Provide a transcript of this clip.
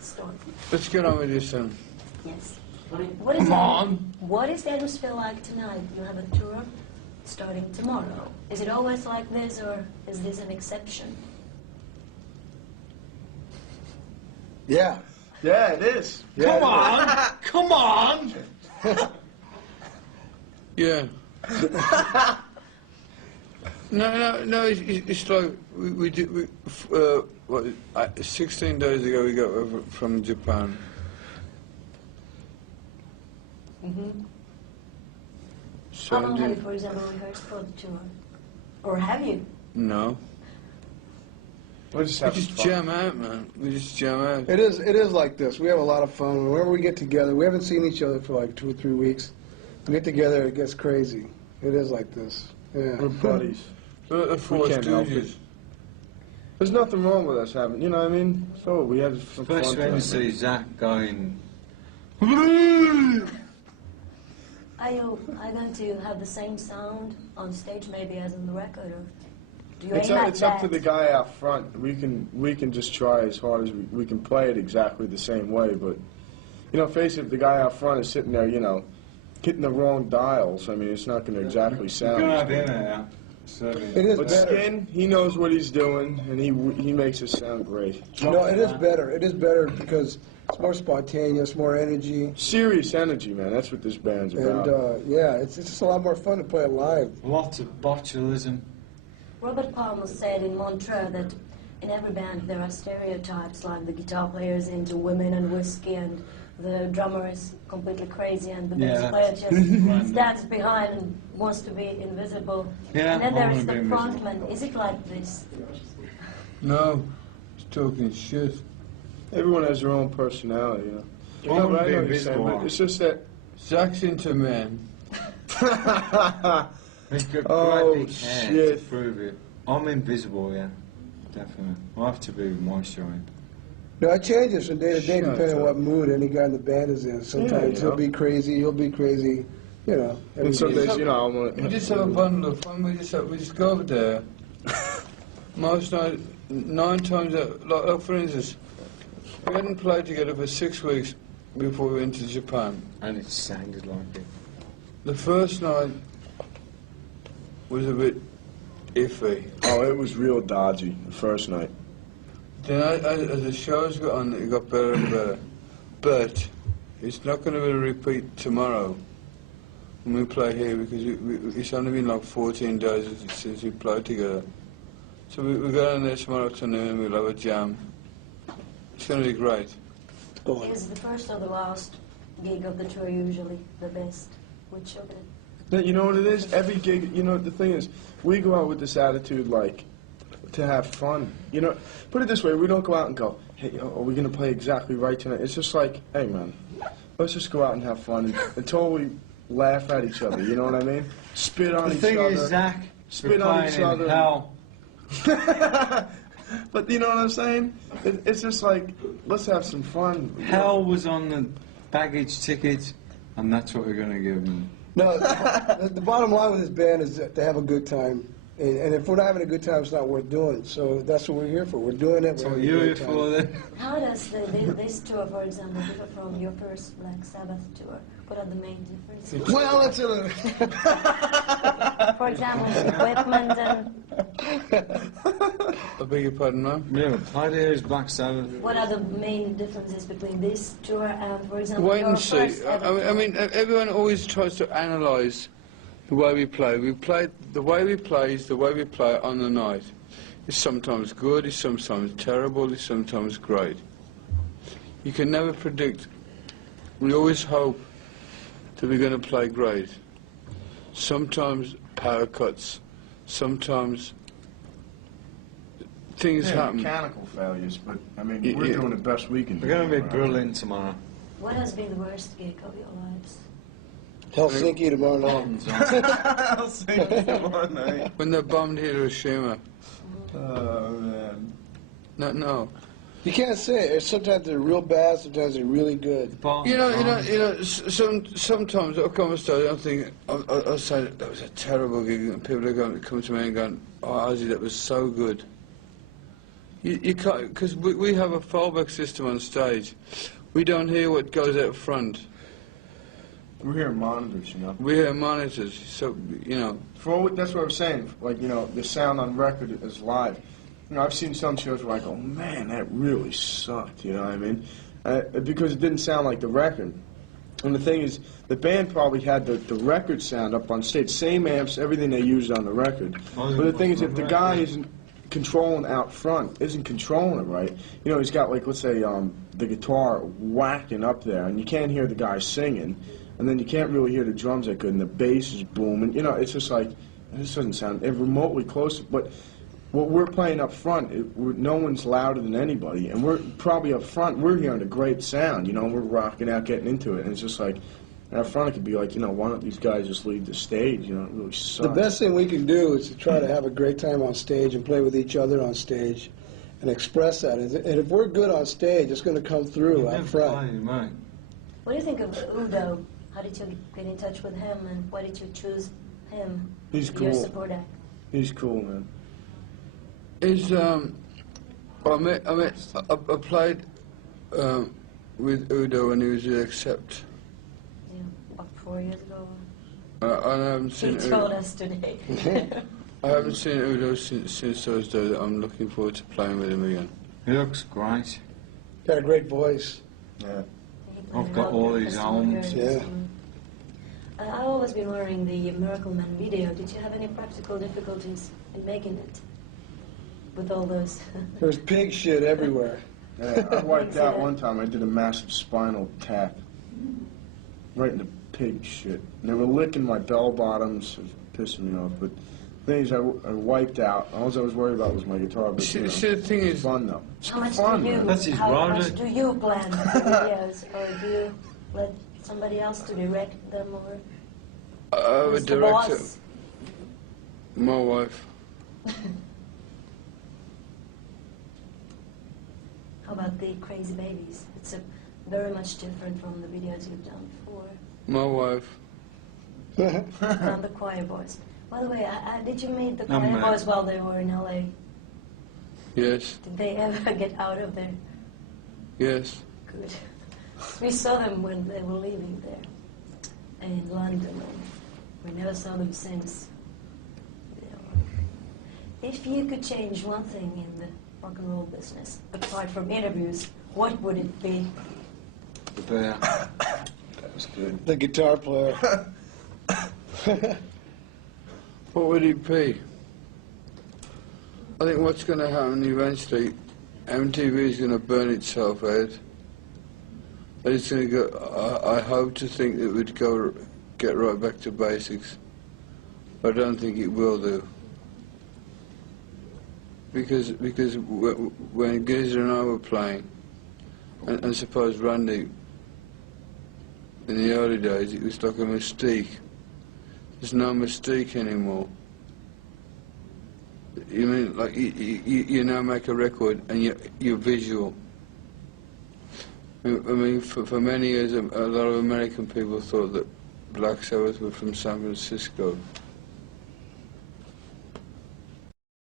start. Let's get on with this then. Yes. Come on. What is the atmosphere like tonight? You have a tour starting tomorrow. Is it always like this, or is this an exception? Yeah. Yeah, it is. Yeah, come on! Come on! Yeah. No, it's like what, 16 days ago we got over from Japan. Mm-hmm. How long have you, for example, rehearsed for the tour? Or have you? No. We just jam out, man. We just jam out. It is like this. We have a lot of fun. Whenever we get together, we haven't seen each other for like 2 or 3 weeks. We get together, it gets crazy. It is like this. Yeah. We're buddies. The four can't help Stooges. it. There's nothing wrong with us having, you know what I mean? So we had some fun. First when you see Zach going... Are you going to have the same sound on stage maybe as on the record, or do you It's aim at it's up to that? the guy out front. We can just try as hard as we can play it exactly the same way, but you know, face it, if the guy out front is sitting there, you know, hitting the wrong dials, I mean, it's not going to exactly sound. You're as gonna good. have him there. It is But better. Skin, he knows what he's doing, and he makes it sound great. No, it is better. It is better because it's more spontaneous, more energy. Serious energy, man. That's what this band's about. And, yeah, it's just a lot more fun to play it live. Lots of botulism. Robert Palmer said in Montreux that in every band there are stereotypes, like the guitar player is into women and whiskey, and the drummer is completely crazy, and the bass player just stands behind and wants to be invisible. Yeah, and then I there wanna is the be invisible. frontman. Is it like this? No, he's talking shit. Everyone has their own personality, you know. I No, wanna but I be know what you're saying, invisible. but it's just that... Zach's into men. He's got Oh, great big hair to shit. prove it. I'm invisible, yeah. Definitely. I have to be moisturised. No, it changes from day to day Shut depending on up. what mood any guy in the band is in. Sometimes you he'll know. be crazy, you know. And some days, you know, I want We just have a bundle of fun. We just go over there. Most nights, 9 times out, like for instance, we hadn't played together for 6 weeks before we went to Japan. And it sounded like it. The first night was a bit iffy. Oh, it was real dodgy the first night. Then as the shows got on, it got better and better. But it's not going to be a repeat tomorrow when we play here, because it's only been like 14 days since we played together. So we go down there tomorrow afternoon, we'll have a jam. It's going to be great. Is the first or the last gig of the tour usually the best? Which of it? You know what it is? Every gig, you know, the thing is, we go out with this attitude, like, to have fun. You know, put it this way, we don't go out and go, hey, are we going to play exactly right tonight? It's just like, hey, man, let's just go out and have fun until we laugh at each other, you know what I mean? Spit on The each thing other. is, Zach, Spit we're on playing each in other. hell. But you know what I'm saying? It's just like, let's have some fun. Hell was on the baggage ticket, and that's what we're going to give them. No, the bottom line with this band is to have a good time. And if we're not having a good time, it's not worth doing. So that's what we're here for. We're doing it. So We're you're having a here good time. for then? How does this tour, for example, differ from your first Black Sabbath tour? What are the main differences? Well, it's a... For example, equipment and I beg your pardon, ma'am? Yeah, idea is Black Sabbath. what are the main differences between this tour and, for example, Wait your and see. first ever I mean, everyone always tries to analyse the way we play. The way we play is the way we play on the night. It's sometimes good, it's sometimes terrible, it's sometimes great. You can never predict. We always hope that we're going to play great. Sometimes power cuts, sometimes things happen. Mechanical failures, but I mean, Yeah, we're yeah. doing the best we can do. We're going to be right? brilliant tomorrow. What has been the worst gig of your lives? Helsinki tomorrow night. I'll see you tomorrow night. When they bombed Hiroshima. Oh, man. No. You can't say it. Sometimes they're real bad, sometimes they're really good. You know. Sometimes I'll come on stage, I'll think, I'll say that was a terrible gig, and people are going to come to me and going, "Oh, Ozzy, that was so good." You can't, because we have a fallback system on stage. We don't hear what goes out front. We're hearing monitors, you know. We hear monitors, so, you know. That's what I'm saying. Like, you know, the sound on record is live. You know, I've seen some shows where I go, man, that really sucked, you know what I mean? Because it didn't sound like the record. And the thing is, the band probably had the record sound up on stage, same amps, everything they used on the record. But the thing is, if the guy isn't controlling out front, isn't controlling it right, you know, he's got, like, let's say, the guitar whacking up there, and you can't hear the guy singing, and then you can't really hear the drums that good, and the bass is booming. You know, it's just like, this doesn't sound remotely close. But what we're playing up front, no one's louder than anybody, and we're probably up front, we're hearing a great sound, you know, we're rocking out, getting into it, and it's just like, out front it could be like, you know, why don't these guys just leave the stage, you know, it really sucks. The best thing we can do is to try to have a great time on stage and play with each other on stage and express that. And if we're good on stage, it's going to come through out front. What do you think of Udo? How did you get in touch with him, and why did you choose him? He's cool. Your support act? He's cool, man. Is I played with Udo when he was at Accept. Yeah, about 4 years ago. I haven't seen He told us today. I haven't seen Udo since those days. I'm looking forward to playing with him again. He looks great. Got a great voice. Yeah. I've got all these albums. Yeah. I've always been wondering, the Miracle Man video, did you have any practical difficulties in making it? With all those... There's pig shit everywhere. Yeah, I wiped out one time. I did a massive spinal tap. Right in the pig shit. And they were licking my bell bottoms. It was pissing me off. But the thing is, I wiped out. All I was worried about was my guitar. But, you know, the thing is, fun, though. How much fun, do you, man. That's his how brother. much do you plan the videos, or do you let somebody else to direct them, or a who's the director, boss? my wife. How about the Crazy Babies? It's very much different from the videos you've done before. My wife. And the Choir Boys. By the way, did you meet the Choir Boys while they were in LA? Yes. Did they ever get out of there? Yes. Good. We saw them when they were leaving there in London, and we never saw them since. If you could change one thing in the rock and roll business, apart from interviews, what would it be? The bear. That was good. The guitar player. What would it be? I think what's going to happen eventually, MTV is going to burn itself out. And it's going to go. I hope to think it would get right back to basics. I don't think it will do. Because when Geezer and I were playing, and suppose Randy, in the early days, it was like a mystique. There's no mystique anymore. You mean, like, you now make a record and you're visual. I mean, for many years, a lot of American people thought that Black Sabbath were from San Francisco.